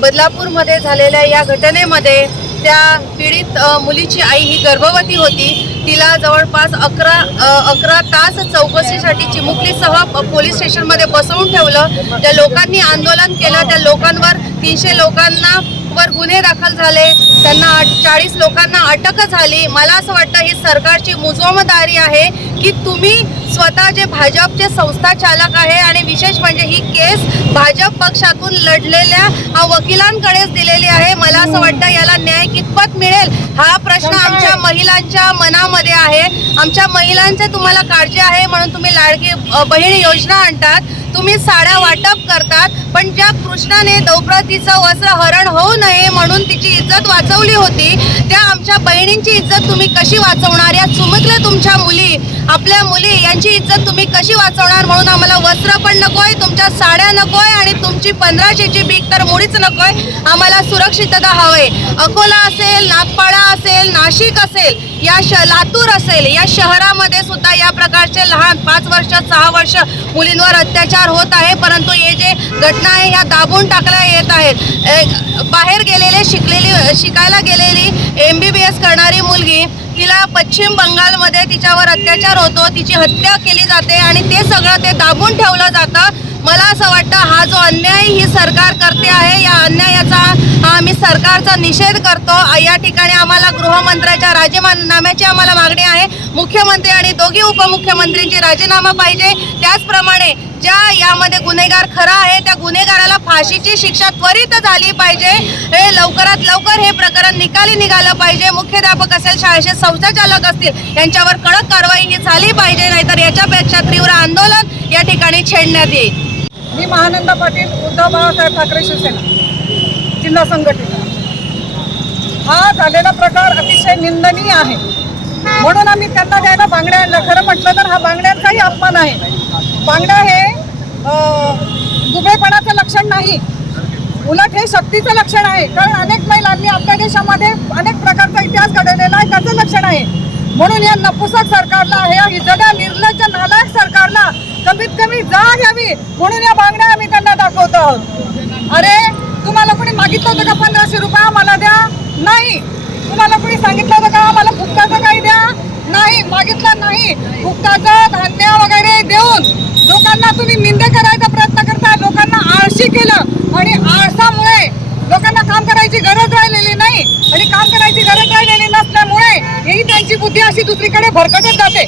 बदलापूरमध्ये झालेल्या या घटनेमध्ये त्या पीडित मुलीची आई ही गर्भवती होती. तिला जवळपास अकरा अकरा तास चौकशीसाठी चिमुकलीसह पोलीस स्टेशनमध्ये बसवून ठेवलं. त्या लोकांनी आंदोलन केलं. त्या लोकांवर तीनशे लोकांना वर गुन्हे दाखल झाले. त्यांना चाळीस लोकांना अटक झाली. मला असं वाटतं ही सरकारची मुजोमदारी आहे की तुम्ही स्वतः जे भाजपचे संस्था चालक आहे आणि विशेष म्हणजे ही केस भाजप पक्षातून लढलेल्या वकिलांकडेच दिलेली आहे. मला असं वाटतं याला न्याय कितपत मिळेल? हा प्रश्न आमच्या महिलांच्या मनामध्ये आहे. आमच्या महिलांचे तुम्हाला काळजी आहे म्हणून तुम्ही लाडकी बहीण योजना आणतात. तुम्ही साड्या वाटप करतात. पण ज्या कृष्णाने द्रौपदीचं वस्त्र हरण होऊ नये म्हणून तिची इज्जत वाचवली होती त्या आमच्या बहिणींची इज्जत तुम्ही कशी वाचवणार? या चुमकल्या तुमच्या मुली आपल्या मुली यांची इज्जत तुम्ही कशी वाचवणार म्हणून आम्हाला वस्त्र पण नकोय तुमच्या साड्या नकोय आणि तुमची पंधराशेची बीक तर मुळीच नकोय. आम्हाला सुरक्षितता हवंय अकोला असेल नागपाडा असेल नाशिक असेल या श लातूर असेल या शहरामध्ये सुद्धा या प्रकारचे लहान पाच वर्ष सहा वर्ष मुलींवर अत्याचार होत आहे. परंतु हे जे घटना आहे ह्या दाबून टाकल्या येत आहेत. बाहेर गेलेले शिकलेली शिकायला गेलेली एम बी बी एस करणारी मुलगी तिला पश्चिम बंगालमध्ये तिच्यावर अत्याचार होतो तिची हत्या केली जाते आणि ते सगळं ते दाबून ठेवलं जातं. मला असं वाटतं हा जो अन्याय ही सरकार करते आहे या अन्यायाचा आम्ही सरकारचा निषेध करतो. या ठिकाणी आम्हाला गृहमंत्र्याच्या राजीनाम्याची आम्हाला मागणी आहे. मुख्यमंत्री आणि दोघी उपमुख्यमंत्र्यांची राजीनामा पाहिजे. त्याचप्रमाणे ज्या यामध्ये गुन्हेगार खरा आहे त्या गुन्हेगाराला फाशीची शिक्षा त्वरित झाली पाहिजे. हे लवकरात लवकर हे प्रकरण निकाली निघालं पाहिजे. मुख्याध्यापक असेल शाळेचे संस्थाचालक असतील यांच्यावर कडक कारवाई ही झाली पाहिजे नाहीतर याच्यापेक्षा तीव्र आंदोलन या ठिकाणी छेडण्यात येईल. मी महानंदा पाटील उद्धव बाळासाहेब ठाकरे शिवसेना जिल्हा संघटना हा झालेला प्रकार अतिशय निंदनीय आहे. म्हणून आम्ही त्यांना द्यायला बांगड्या आणल्या. खरं म्हटलं तर हा बांगड्यांचाही अपमान आहे. बांगड्या हे अं, लक्षण नाही. उलट हे शक्तीचं लक्षण आहे. कारण अनेक महिलांनी आपल्या देशामध्ये अनेक प्रकारचा इतिहास घडवलेला आहे. त्याचं लक्षण आहे. म्हणून या नपुसक सरकारला हे हिजड्या निर्लज्ज नालायक सरकारला कमीत कमी जाग यावी. म्हणून या बांगड्या आम्ही त्यांना दाखवतो. आहोत अरे तुम्हाला कोणी मागितलं होतं का? पंधराशे नाही. तुम्हाला कोणी सांगितलं होतं का? आम्हाला फुकटाचं काही द्या. नाही मागितलं नाही. फुकटाचं धान्य वगैरे देऊन लोकांना तुम्ही निंदे करायचा प्रयत्न करता. लोकांना आळशी केलं. आणि आळसामुळे लोकांना काम करायची गरज राहिलेली नाही. आणि काम करायची गरज राहिलेली नसल्यामुळे ही त्यांची बुद्धी अशी दुसरीकडे भरकटत जाते.